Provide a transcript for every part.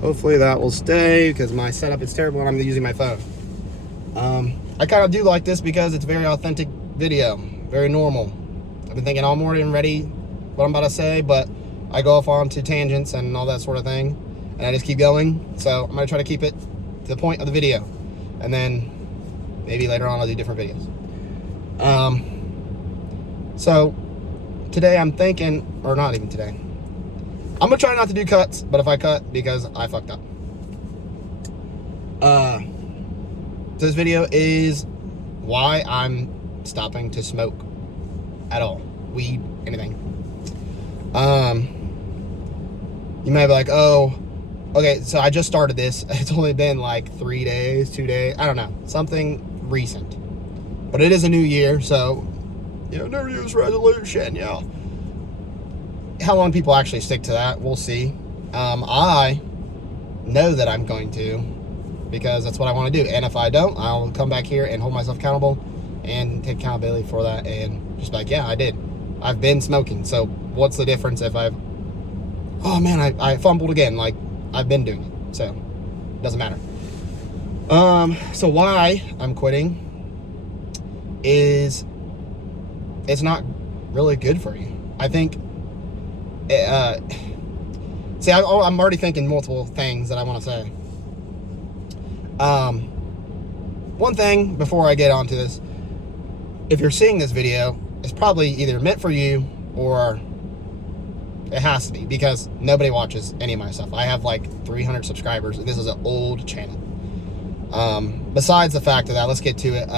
Hopefully that will stay because my setup is terrible and I'm using my phone. I kind of do like this because it's very authentic video, very normal. I've been thinking all morning ready what I'm about to say, but I go off onto tangents and all that sort of thing, and I just keep going. So I'm gonna try to keep it to the point of the video, and then maybe later on I'll do different videos. So today I'm thinking, or not even today, I'm gonna try not to do cuts, but if I cut, because I fucked up. This video is why I'm stopping to smoke at all, weed, anything. You might be like, oh, okay, so I just started this. It's only been like 3 days, 2 days, I don't know, something recent. But it is a new year, so, you know, New Year's resolution, yeah. How long people actually stick to that, we'll see. I know that I'm going to, because that's what I want to do. And if I don't, I'll come back here and hold myself accountable and take accountability for that and just be like, yeah, I did. I've been smoking. So what's the difference if oh man, I fumbled again. Like, I've been doing it. So it doesn't matter. So why I'm quitting is it's not really good for you. I think see, I'm already thinking multiple things that I want to say. One thing before I get onto this, if you're seeing this video, it's probably either meant for you or it has to be, because nobody watches any of my stuff. I have like 300 subscribers and this is an old channel. Besides the fact of that, let's get to it.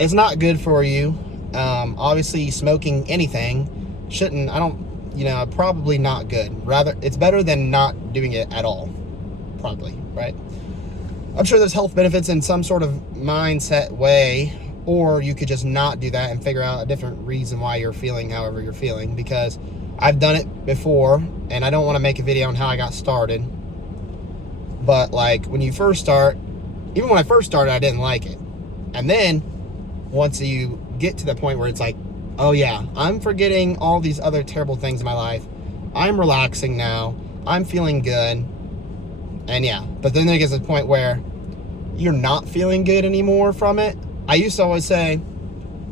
It's not good for you. Obviously smoking anything shouldn't, probably not good. Rather, it's better than not doing it at all. Probably, right? I'm sure there's health benefits in some sort of mindset way, or you could just not do that and figure out a different reason why you're feeling however you're feeling, because I've done it before, and I don't want to make a video on how I got started. But like, when you first start, even when I first started, I didn't like it. And then once you get to the point where it's like, oh yeah, I'm forgetting all these other terrible things in my life, I'm relaxing now, I'm feeling good. And yeah, but then there gets a point where you're not feeling good anymore from it. I used to always say,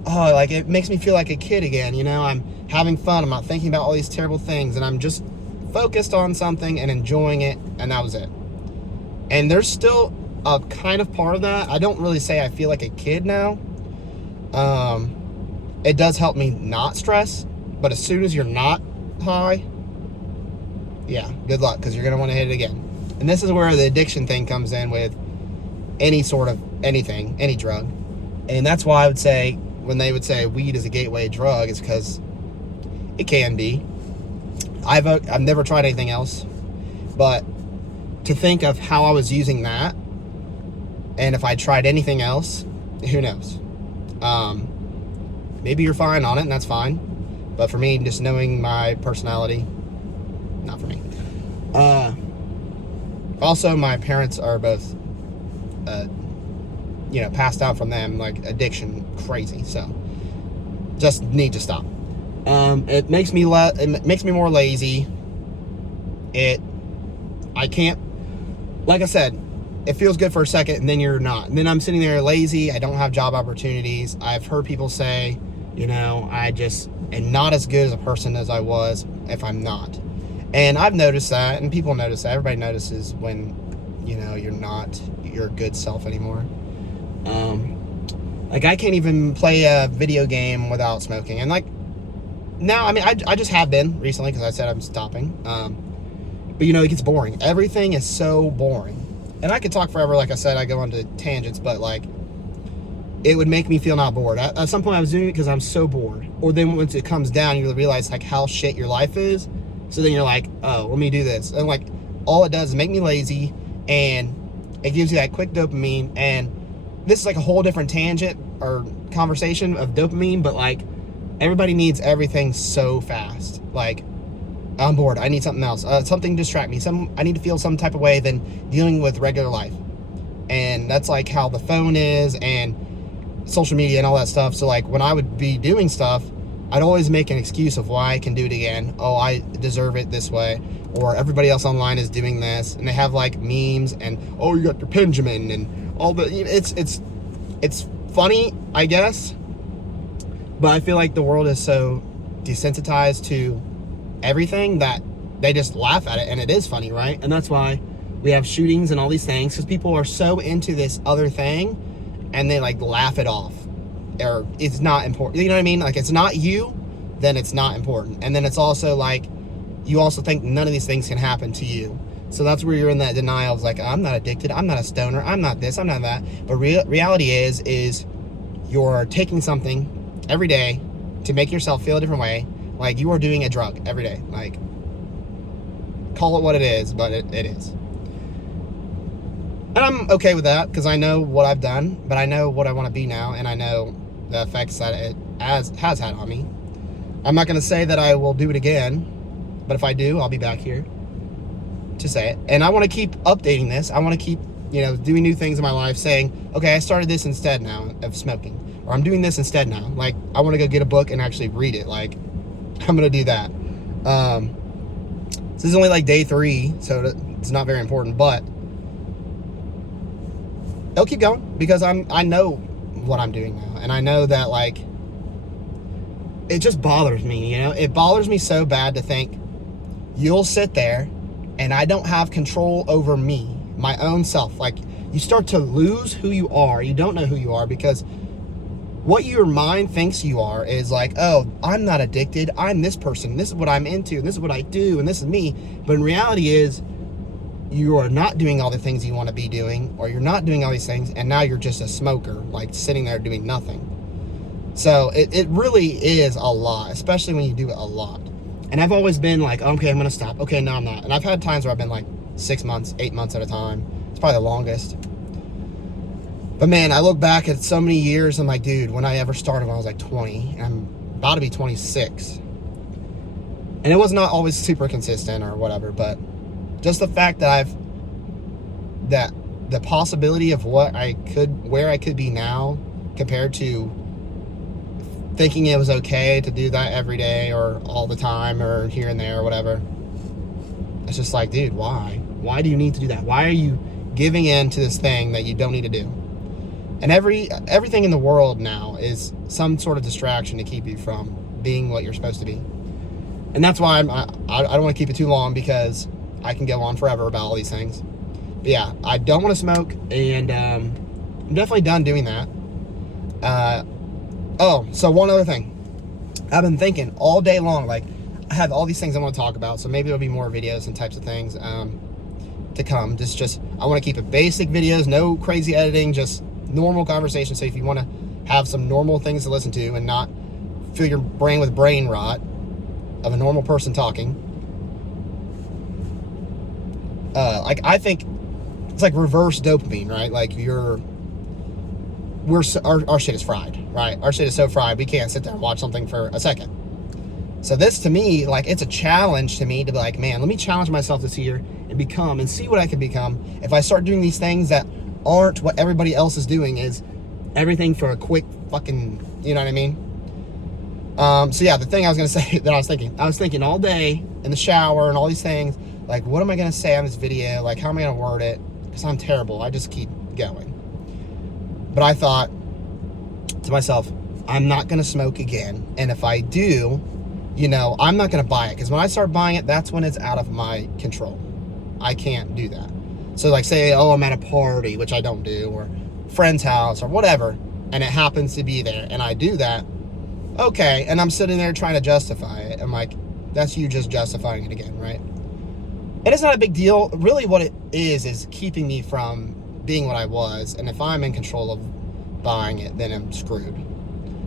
oh, like, it makes me feel like a kid again, you know, I'm having fun, I'm not thinking about all these terrible things, and I'm just focused on something and enjoying it, and that was it. And there's still a kind of part of that. I don't really say I feel like a kid now. It does help me not stress, but as soon as you're not high, yeah, good luck, because you're going to want to hit it again. And this is where the addiction thing comes in with any sort of anything, any drug. And that's why I would say, when they would say weed is a gateway drug, is because it can be. I've never tried anything else, but to think of how I was using that, and if I tried anything else, who knows? Maybe you're fine on it, and that's fine. But for me, just knowing my personality, not for me. Also, my parents are both, passed out from them, like, addiction crazy. So, just need to stop. It makes me more lazy. I can't, like I said, it feels good for a second and then you're not. And then I'm sitting there lazy. I don't have job opportunities. I've heard people say, I just am not as good as a person as I was if I'm not. And I've noticed that, and people notice that. Everybody notices when, you're not your good self anymore. Like, I can't even play a video game without smoking. And like, now, I mean, I just have been recently, because I said I'm stopping. But it gets boring. Everything is so boring. And I could talk forever, like I said, I go onto tangents, but like, it would make me feel not bored. At some point I was doing it because I'm so bored. Or then once it comes down, you realize like how shit your life is. So then you're like, oh, let me do this. And like, all it does is make me lazy, and it gives you that quick dopamine. And this is like a whole different tangent or conversation of dopamine, but like, everybody needs everything so fast. Like, I'm bored, I need something else, something to distract me, I need to feel some type of way than dealing with regular life. And that's like how the phone is, and social media and all that stuff. So like, when I would be doing stuff, I'd always make an excuse of why I can do it again. Oh, I deserve it this way. Or everybody else online is doing this. And they have like memes and, oh, you got your Benjamin and all the, it's funny, I guess. But I feel like the world is so desensitized to everything that they just laugh at it. And it is funny, right? And that's why we have shootings and all these things, because people are so into this other thing and they like laugh it off. Or it's not important. You know what I mean? Like, it's not you, then it's not important. And then it's also like, you also think none of these things can happen to you. So that's where you're in that denial of like, I'm not addicted, I'm not a stoner, I'm not this, I'm not that. But reality is you're taking something every day to make yourself feel a different way. Like, you are doing a drug every day. Like, call it what it is, but it is. And I'm okay with that, because I know what I've done, but I know what I want to be now, and I know the effects that it has had on me. I'm not going to say that I will do it again, but if I do, I'll be back here to say it. And I want to keep updating this. I want to keep, doing new things in my life, saying, okay, I started this instead now of smoking, or I'm doing this instead now. Like, I want to go get a book and actually read it. Like, I'm going to do that. This is only like day 3, so it's not very important, but it'll keep going, because I know what I'm doing now, and I know that, like, it just bothers me, it bothers me so bad to think you'll sit there and I don't have control over me, my own self. Like, you start to lose who you are. You don't know who you are, because what your mind thinks you are is like, oh, I'm not addicted, I'm this person, this is what I'm into, and this is what I do, and this is me. But in reality is, you are not doing all the things you want to be doing, or you're not doing all these things, and now you're just a smoker, like sitting there doing nothing. So it really is a lot, especially when you do it a lot. And I've always been like, okay, I'm going to stop. Okay, no, I'm not. And I've had times where I've been like 6 months, 8 months at a time. It's probably the longest. But man, I look back at so many years, I'm like, dude, when I ever started when I was like 20, and I'm about to be 26. And it was not always super consistent or whatever, but just the fact that the possibility of where I could be now, compared to thinking it was okay to do that every day or all the time or here and there or whatever. It's just like, dude, why? Why do you need to do that? Why are you giving in to this thing that you don't need to do? And everything in the world now is some sort of distraction to keep you from being what you're supposed to be. And that's why I don't want to keep it too long, because I can go on forever about all these things. But yeah, I don't want to smoke, and I'm definitely done doing that. So one other thing. I've been thinking all day long, like, I have all these things I want to talk about, so maybe there'll be more videos and types of things to come. Just I want to keep it basic videos, no crazy editing, just normal conversation. So if you want to have some normal things to listen to and not fill your brain with brain rot of a normal person talking, like, I think it's like reverse dopamine, right? Like, our shit is fried, right? Our shit is so fried, we can't sit there and watch something for a second. So this, to me, like, it's a challenge to me to be like, man, let me challenge myself this year and see what I can become if I start doing these things that aren't what everybody else is doing, is everything for a quick fucking, you know what I mean? So yeah, the thing I was going to say that I was thinking all day in the shower and all these things, like, what am I going to say on this video? Like, how am I going to word it? Because I'm terrible. I just keep going. But I thought to myself, I'm not going to smoke again. And if I do, I'm not going to buy it. Because when I start buying it, that's when it's out of my control. I can't do that. So, like, say, oh, I'm at a party, which I don't do, or friend's house or whatever, and it happens to be there, and I do that, okay, and I'm sitting there trying to justify it. I'm like, that's you just justifying it again, right? And it's not a big deal. Really what it is keeping me from being what I was, and if I'm in control of buying it, then I'm screwed.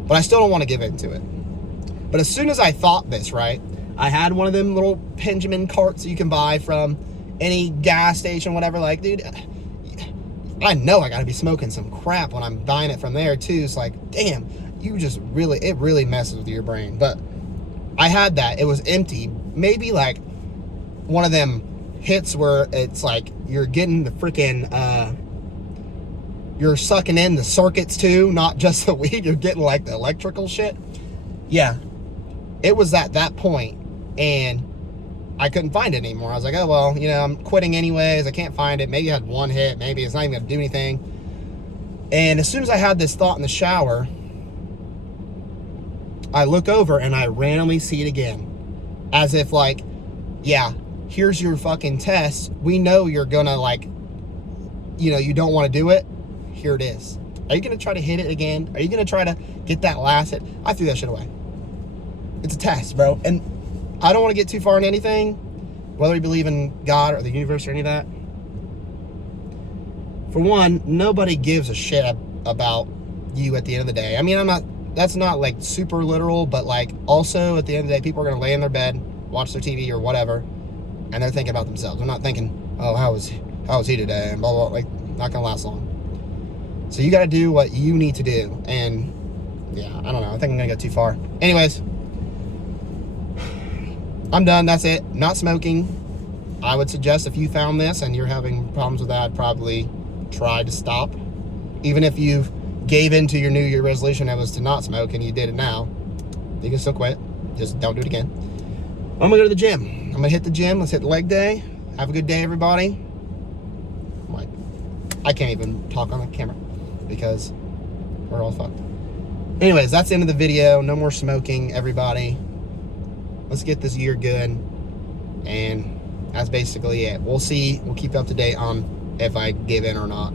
But I still don't want to give into it. But as soon as I thought this, right, I had one of them little Benjamin carts that you can buy from any gas station, whatever. Like, dude, I know I gotta be smoking some crap when I'm buying it from there too. It's like, damn, it really messes with your brain. But I had that, it was empty. Maybe like one of them hits where it's like you're getting the freaking you're sucking in the circuits too, not just the weed. You're getting like the electrical shit. Yeah, it was at that point, and I couldn't find it anymore. I was like, oh, well, you know, I'm quitting anyways. I can't find it. Maybe I had one hit. Maybe it's not even going to do anything. And as soon as I had this thought in the shower, I look over and I randomly see it again. As if like, yeah, here's your fucking test. We know you're going to like, you know, you don't want to do it. Here it is. Are you going to try to hit it again? Are you going to try to get that last hit? I threw that shit away. It's a test, bro. And I don't want to get too far in anything, whether you believe in God or the universe or any of that. For one, nobody gives a shit about you at the end of the day. I mean, that's not like super literal, but like also at the end of the day, people are going to lay in their bed, watch their TV or whatever, and they're thinking about themselves. They're not thinking, oh, how was he today? And blah, blah, blah. Like, not going to last long. So you got to do what you need to do. And yeah, I don't know. I think I'm going to go too far. Anyways, I'm done. That's it. Not smoking. I would suggest if you found this and you're having problems with that, I'd probably try to stop. Even if you gave into your New Year resolution that was to not smoke and you did it now, you can still quit. Just don't do it again. I'm going to go to the gym. I'm going to hit the gym. Let's hit leg day. Have a good day, everybody. Like, I can't even talk on the camera because we're all fucked. Anyways, that's the end of the video. No more smoking, everybody. Let's get this year good, and that's basically it. We'll see. We'll keep you up to date on if I give in or not.